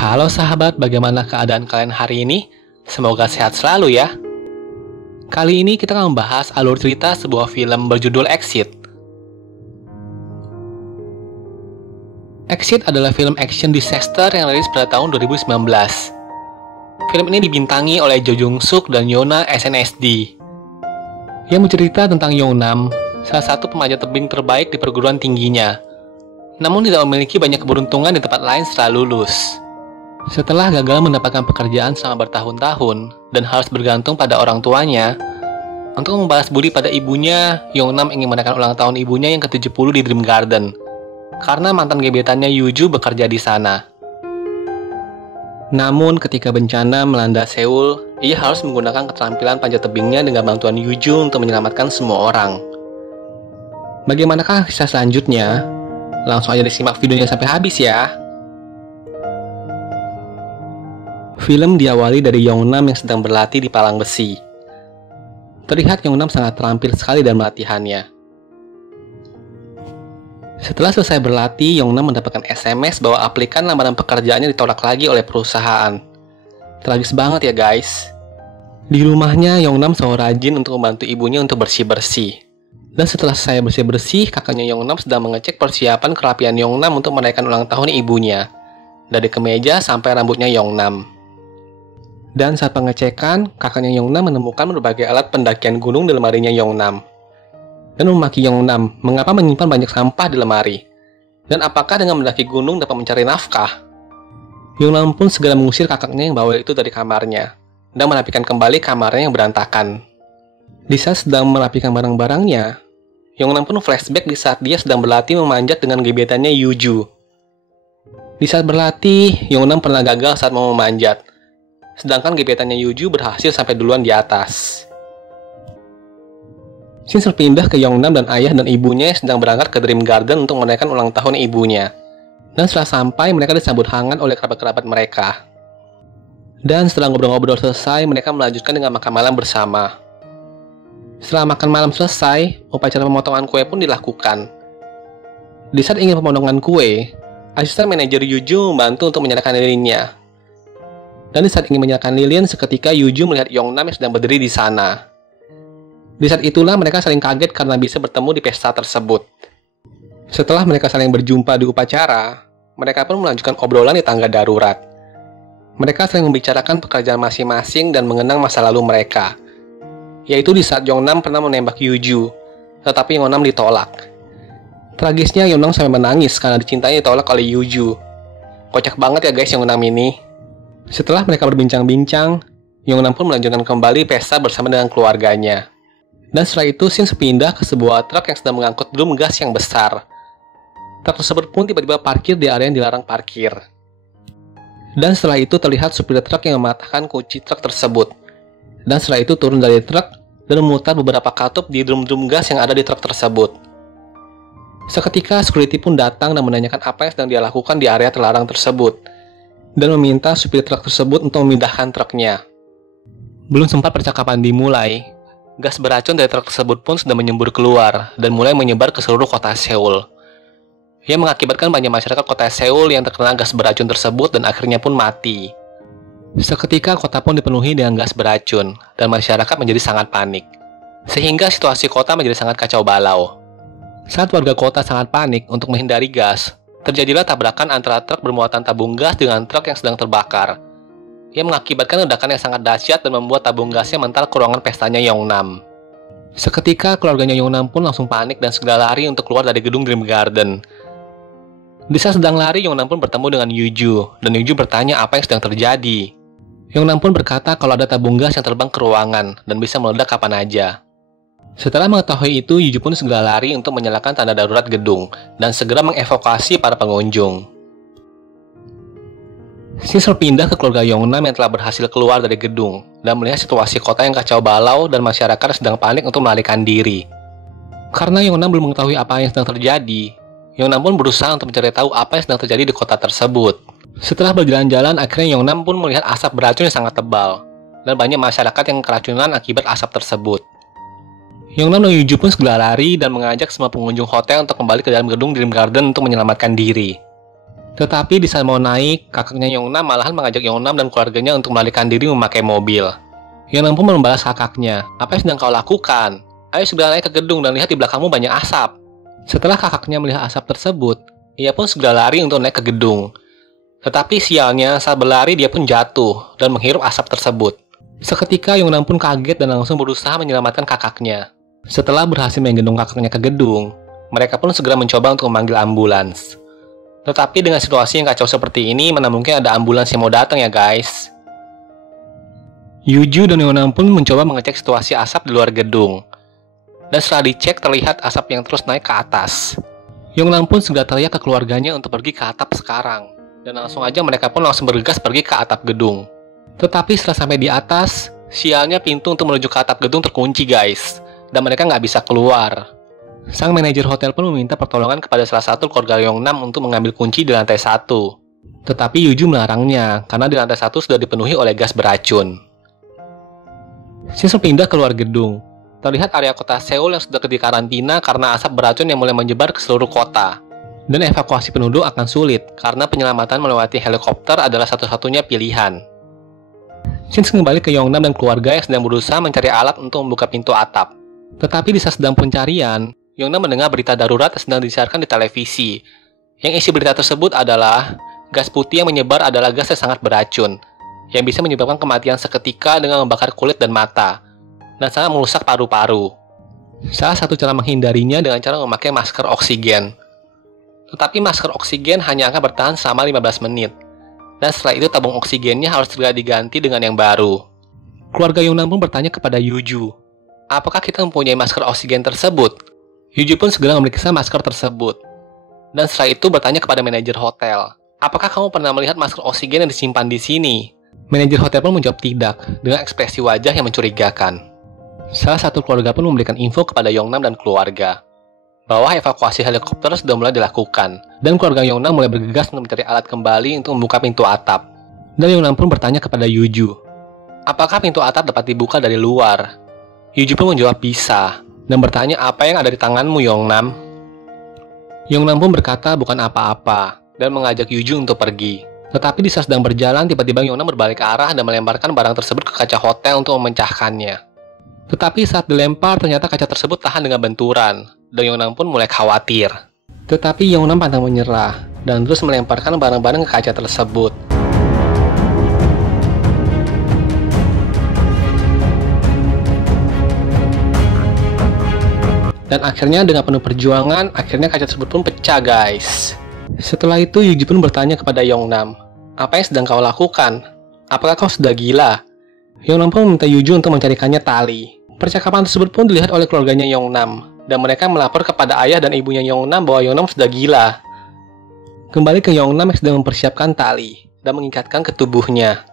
Halo sahabat, bagaimana keadaan kalian hari ini? Semoga sehat selalu ya. Kali ini kita akan membahas alur cerita sebuah film berjudul Exit. Exit adalah film action disaster yang rilis pada tahun 2019. Film ini dibintangi oleh Jo Jung Suk dan Yoona SNSD, yang bercerita tentang Yeongnam, salah satu pemanjat tebing terbaik di perguruan tingginya, namun tidak memiliki banyak keberuntungan di tempat lain setelah lulus. Setelah gagal mendapatkan pekerjaan selama bertahun-tahun dan harus bergantung pada orang tuanya, untuk membalas budi pada ibunya, Yeongnam ingin merayakan ulang tahun ibunya yang ke-70 di Dream Garden, karena mantan gebetannya Yuju bekerja di sana. Namun ketika bencana melanda Seoul, ia harus menggunakan keterampilan panjat tebingnya dengan bantuan Yuju untuk menyelamatkan semua orang. Bagaimanakah kisah selanjutnya? Langsung aja disimak videonya sampai habis ya. Film diawali dari Yeongnam yang sedang berlatih di palang besi. Terlihat Yeongnam sangat terampil sekali dalam latihannya. Setelah selesai berlatih, Yeongnam mendapatkan SMS bahwa aplikan lamaran pekerjaannya ditolak lagi oleh perusahaan. Tragis banget ya guys. Di rumahnya, Yeongnam selalu rajin untuk membantu ibunya untuk bersih-bersih. Dan setelah saya bersih-bersih, kakaknya Yeongnam sedang mengecek persiapan kerapian Yeongnam untuk merayakan ulang tahun ibunya. Dari kemeja sampai rambutnya Yeongnam. Dan saat pengecekan, kakaknya Yeongnam menemukan berbagai alat pendakian gunung di lemarinya Yeongnam. Dan memaki Yeongnam, mengapa menyimpan banyak sampah di lemari? Dan apakah dengan mendaki gunung dapat mencari nafkah? Yeongnam pun segera mengusir kakaknya yang bawel itu dari kamarnya, dan merapikan kembali kamarnya yang berantakan. Di saat sedang merapikan barang-barangnya, Yeongnam pun flashback di saat dia sedang berlatih memanjat dengan gebetannya Yuju. Di saat berlatih, Yeongnam pernah gagal saat mau memanjat, sedangkan gebetannya Yuju berhasil sampai duluan di atas. Scene berpindah ke Yeongnam dan ayah dan ibunya yang sedang berangkat ke Dream Garden untuk merayakan ulang tahun ibunya. Dan setelah sampai, mereka disambut hangat oleh kerabat-kerabat mereka. Dan setelah ngobrol-ngobrol selesai, mereka melanjutkan dengan makan malam bersama. Setelah makan malam selesai, upacara pemotongan kue pun dilakukan. Di saat ingin pemotongan kue, asisten manajer Yuju membantu untuk menyalakan lilinnya. Dan di saat ingin menyalakan lilin, seketika Yuju melihat Yeongnam yang sedang berdiri di sana. Di saat itulah mereka saling kaget karena bisa bertemu di pesta tersebut. Setelah mereka saling berjumpa di upacara, mereka pun melanjutkan obrolan di tangga darurat. Mereka saling membicarakan pekerjaan masing-masing dan mengenang masa lalu mereka. Yaitu di saat Yeongnam pernah menembak Yuju, tetapi Yeongnam ditolak. Tragisnya Yeongnam sampai menangis karena dicintainya ditolak oleh Yuju. Kocak banget ya guys Yeongnam ini. Setelah mereka berbincang-bincang, Yeongnam pun melanjutkan kembali pesta bersama dengan keluarganya. Dan setelah itu, scene sepindah ke sebuah truk yang sedang mengangkut drum gas yang besar. Truk tersebut pun tiba-tiba parkir di area yang dilarang parkir. Dan setelah itu terlihat supir truk yang mematahkan kunci truk tersebut. Dan setelah itu turun dari truk dan memutar beberapa katup di drum-drum gas yang ada di truk tersebut. Seketika, security pun datang dan menanyakan apa yang sedang dia lakukan di area terlarang tersebut. Dan meminta supir truk tersebut untuk memindahkan truknya. Belum sempat percakapan dimulai, gas beracun dari truk tersebut pun sudah menyembur keluar dan mulai menyebar ke seluruh kota Seoul. Yang mengakibatkan banyak masyarakat kota Seoul yang terkena gas beracun tersebut dan akhirnya pun mati. Seketika kota pun dipenuhi dengan gas beracun dan masyarakat menjadi sangat panik. Sehingga situasi kota menjadi sangat kacau balau. Saat warga kota sangat panik untuk menghindari gas, terjadilah tabrakan antara truk bermuatan tabung gas dengan truk yang sedang terbakar, yang mengakibatkan ledakan yang sangat dahsyat dan membuat tabung gasnya mental ke ruangan pestanya Yeongnam. Seketika keluarganya Yeongnam pun langsung panik dan segera lari untuk keluar dari gedung Dream Garden. Di saat sedang lari, Yeongnam pun bertemu dengan Yuju, dan Yuju bertanya apa yang sedang terjadi. Yeongnam pun berkata kalau ada tabung gas yang terbang ke ruangan dan bisa meledak kapan aja. Setelah mengetahui itu, Yuju pun segera lari untuk menyalakan tanda darurat gedung dan segera mengevakuasi para pengunjung. Scene berpindah ke keluarga Yeongnam yang telah berhasil keluar dari gedung dan melihat situasi kota yang kacau balau dan masyarakat sedang panik untuk melarikan diri. Karena Yeongnam belum mengetahui apa yang sedang terjadi, Yeongnam pun berusaha untuk mencari tahu apa yang sedang terjadi di kota tersebut. Setelah berjalan-jalan, akhirnya Yeongnam pun melihat asap beracun yang sangat tebal dan banyak masyarakat yang keracunan akibat asap tersebut. Yeongnam dan Yuju pun segera lari dan mengajak semua pengunjung hotel untuk kembali ke dalam gedung Dream Garden untuk menyelamatkan diri. Tetapi di saat mau naik, kakaknya Yongnam malahan mengajak Yongnam dan keluarganya untuk melarikan diri memakai mobil. Yongnam pun membalas kakaknya, "Apa yang sedang kau lakukan? Ayo segera naik ke gedung dan lihat di belakangmu banyak asap." Setelah kakaknya melihat asap tersebut, ia pun segera lari untuk naik ke gedung. Tetapi sialnya, saat berlari dia pun jatuh dan menghirup asap tersebut. Seketika Yongnam pun kaget dan langsung berusaha menyelamatkan kakaknya. Setelah berhasil menggendong kakaknya ke gedung, mereka pun segera mencoba untuk memanggil ambulans. Tetapi dengan situasi yang kacau seperti ini, mana mungkin ada ambulans yang mau datang ya guys. Yuju dan Yongnam pun mencoba mengecek situasi asap di luar gedung. Dan setelah dicek, terlihat asap yang terus naik ke atas. Yongnam pun segera teriak ke keluarganya untuk pergi ke atap sekarang. Dan langsung aja mereka pun langsung bergegas pergi ke atap gedung. Tetapi setelah sampai di atas, sialnya pintu untuk menuju ke atap gedung terkunci guys. Dan mereka nggak bisa keluar. Sang manajer hotel pun meminta pertolongan kepada salah satu keluarga Yongnam untuk mengambil kunci di lantai 1. Tetapi Yuju melarangnya, karena di lantai 1 sudah dipenuhi oleh gas beracun. Shin pindah keluar gedung. Terlihat area kota Seoul yang sudah dikarantina karena asap beracun yang mulai menyebar ke seluruh kota. Dan evakuasi penduduk akan sulit, karena penyelamatan melewati helikopter adalah satu-satunya pilihan. Shin kembali ke Yongnam dan keluarga yang sedang berusaha mencari alat untuk membuka pintu atap. Tetapi di saat sedang pencarian, Yongnam mendengar berita darurat yang sedang disiarkan di televisi. Yang isi berita tersebut adalah, gas putih yang menyebar adalah gas yang sangat beracun, yang bisa menyebabkan kematian seketika dengan membakar kulit dan mata, dan sangat merusak paru-paru. Salah satu cara menghindarinya dengan cara memakai masker oksigen. Tetapi masker oksigen hanya akan bertahan selama 15 menit, dan setelah itu tabung oksigennya harus segera diganti dengan yang baru. Keluarga Yongnam pun bertanya kepada Yuju, "Apakah kita mempunyai masker oksigen tersebut?" Yuju pun segera memeriksa masker tersebut. Dan setelah itu bertanya kepada manajer hotel, "Apakah kamu pernah melihat masker oksigen yang disimpan di sini?" Manajer hotel pun menjawab tidak, dengan ekspresi wajah yang mencurigakan. Salah satu keluarga pun memberikan info kepada Yongnam dan keluarga, bahwa evakuasi helikopter sudah mulai dilakukan, dan keluarga Yongnam mulai bergegas untuk mencari alat kembali untuk membuka pintu atap. Dan Yongnam pun bertanya kepada Yuju, "Apakah pintu atap dapat dibuka dari luar?" Yuju pun menjawab bisa, dan bertanya, "Apa yang ada di tanganmu, Yongnam?" Yongnam pun berkata bukan apa-apa, dan mengajak Yuju untuk pergi. Tetapi di saat sedang berjalan, tiba-tiba Yongnam berbalik arah dan melemparkan barang tersebut ke kaca hotel untuk memecahkannya. Tetapi saat dilempar, ternyata kaca tersebut tahan dengan benturan, dan Yongnam pun mulai khawatir. Tetapi Yongnam pantang menyerah, dan terus melemparkan barang-barang ke kaca tersebut. Dan akhirnya dengan penuh perjuangan, akhirnya kaca tersebut pun pecah guys. Setelah itu Yuji pun bertanya kepada Yongnam, "Apa yang sedang kau lakukan? Apakah kau sudah gila?" Yongnam pun meminta Yuju untuk mencarikannya tali. Percakapan tersebut pun dilihat oleh keluarganya Yongnam, dan mereka melapor kepada ayah dan ibunya Yongnam bahwa Yongnam sudah gila. Kembali ke Yongnam yang sedang mempersiapkan tali, dan mengikatkan ke tubuhnya.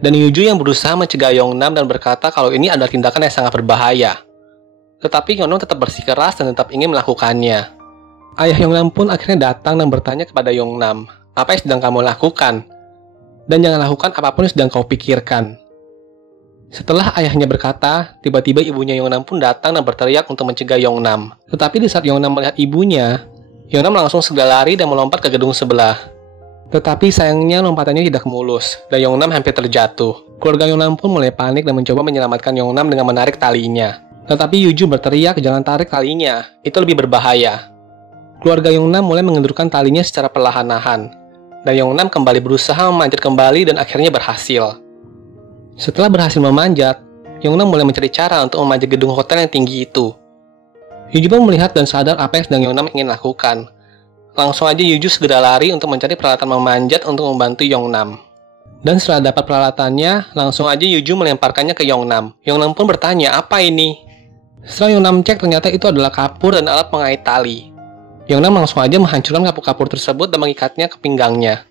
Dan Yuju yang berusaha mencegah Yongnam dan berkata kalau ini adalah tindakan yang sangat berbahaya. Tetapi Yongnam tetap bersikeras dan tetap ingin melakukannya. Ayah Yongnam pun akhirnya datang dan bertanya kepada Yongnam, "Apa yang sedang kamu lakukan? Dan jangan lakukan apapun yang sedang kau pikirkan." Setelah ayahnya berkata, tiba-tiba ibunya Yongnam pun datang dan berteriak untuk mencegah Yongnam. Tetapi di saat Yongnam melihat ibunya, Yongnam langsung segera lari dan melompat ke gedung sebelah. Tetapi sayangnya lompatannya tidak mulus, dan Yongnam hampir terjatuh. Keluarga Yongnam pun mulai panik dan mencoba menyelamatkan Yongnam dengan menarik talinya. Tetapi Yuju berteriak, "Jangan tarik talinya, itu lebih berbahaya." Keluarga Yongnam mulai mengendurkan talinya secara perlahan-lahan, dan Yongnam kembali berusaha memanjat kembali dan akhirnya berhasil. Setelah berhasil memanjat, Yongnam mulai mencari cara untuk memanjat gedung hotel yang tinggi itu. Yuju pun melihat dan sadar apa yang sedang Yongnam ingin lakukan. Langsung aja Yuju segera lari untuk mencari peralatan memanjat untuk membantu Yongnam. Dan setelah dapat peralatannya, langsung aja Yuju melemparkannya ke Yongnam. Yongnam pun bertanya, "Apa ini?" Setelah Yongnam cek, ternyata itu adalah kapur dan alat pengait tali. Yongnam langsung aja menghancurkan kapur-kapur tersebut dan mengikatnya ke pinggangnya.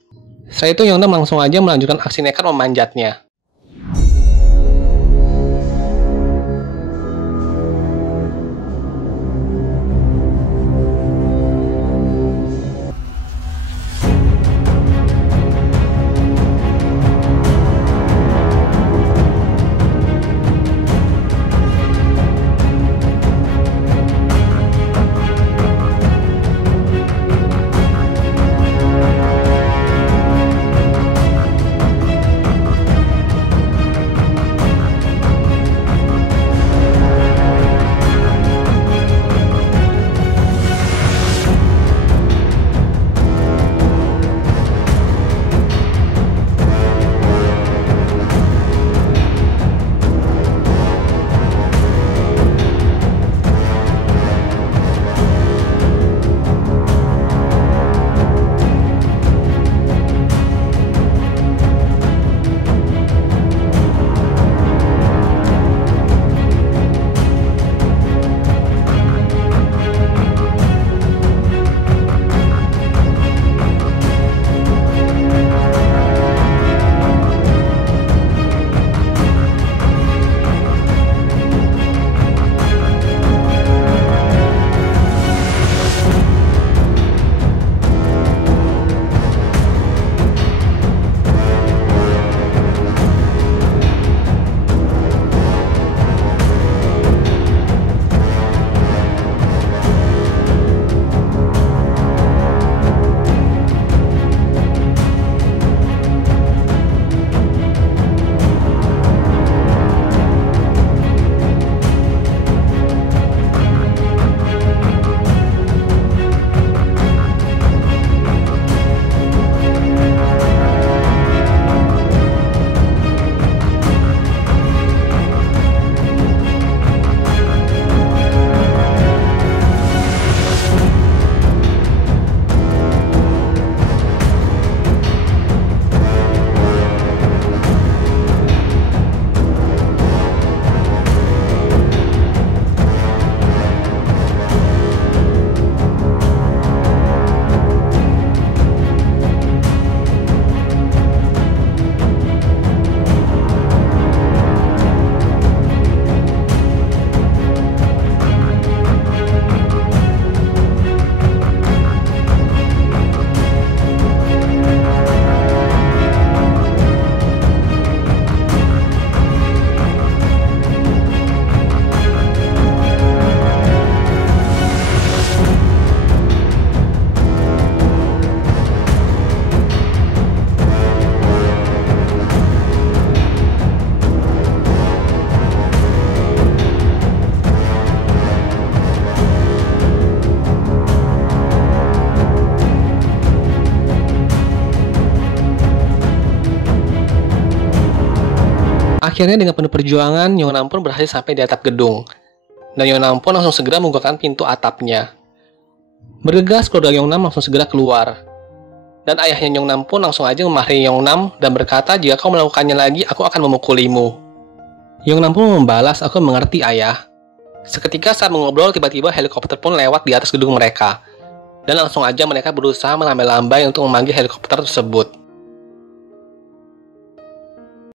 Setelah itu Yongnam langsung aja melanjutkan aksi nekat memanjatnya. Akhirnya dengan penuh perjuangan, Yongnam pun berhasil sampai di atap gedung. Dan Yongnam pun langsung segera membukakan pintu atapnya. Bergegas, keluarga Yongnam langsung segera keluar. Dan ayahnya Yongnam pun langsung aja memarahi Yongnam dan berkata, jika kau melakukannya lagi, aku akan memukulimu. Yongnam pun membalas, aku mengerti ayah. Seketika saat mengobrol, tiba-tiba helikopter pun lewat di atas gedung mereka. Dan langsung aja mereka berusaha melambai-lambai untuk memanggil helikopter tersebut.